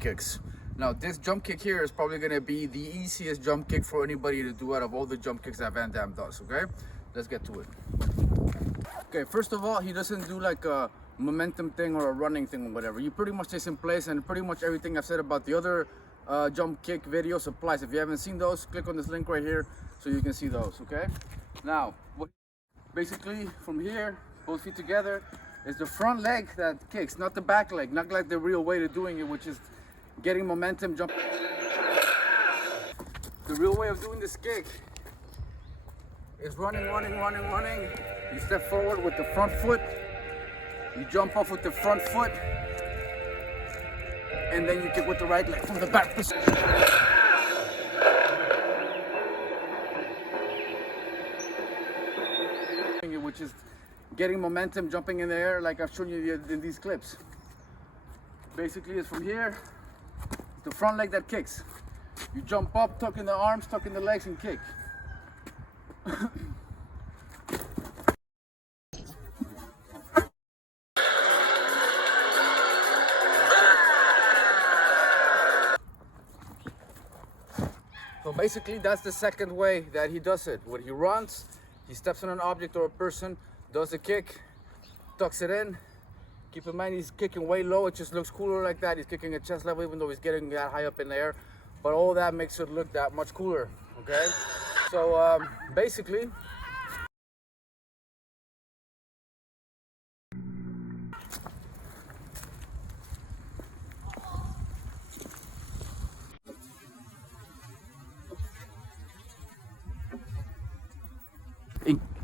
kicks. Now this jump kick here is probably going to be the easiest jump kick for anybody to do out of all the jump kicks that Van Damme does. Okay, let's get to it. Okay, first of all, he doesn't do like a momentum thing or a running thing or whatever. You pretty much stays in place, and pretty much everything I've said about the other jump kick videos applies. If you haven't seen those, click on this link right here so you can see those. Okay, now basically from here, both feet together, is the front leg that kicks, not the back leg, not like the real way of doing it, which is getting momentum, jumping. The real way of doing this kick is running. You step forward with the front foot, you jump off with the front foot, and then you kick with the right leg from the back position. Which is getting momentum, jumping in the air like I've shown you in these clips. Basically it's from here, the front leg that kicks. You jump up, tuck in the arms, tuck in the legs, and kick. So basically that's the second way that he does it. When he runs, he steps on an object or a person, does the kick, tucks it in. Keep in mind he's kicking way low, it just looks cooler like that. He's kicking at chest level even though he's getting that high up in the air. But all that makes it look that much cooler, okay? So basically,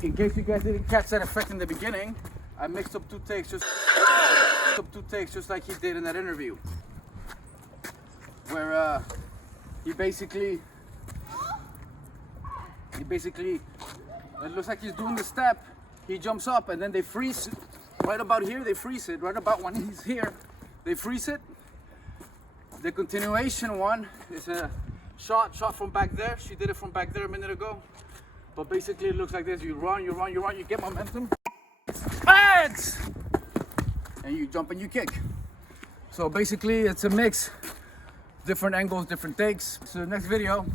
in case you guys didn't catch that effect in the beginning, I mixed up two takes just like he did in that interview, where he basically it looks like he's doing the step, he jumps up and then they freeze it. Right about here they freeze it, right about when he's here they freeze it. The continuation one is a shot from back there. She did it from back there a minute ago. But basically it looks like this. You run, you get momentum, and you jump and you kick. So basically it's a mix, different angles, different takes. So the next video,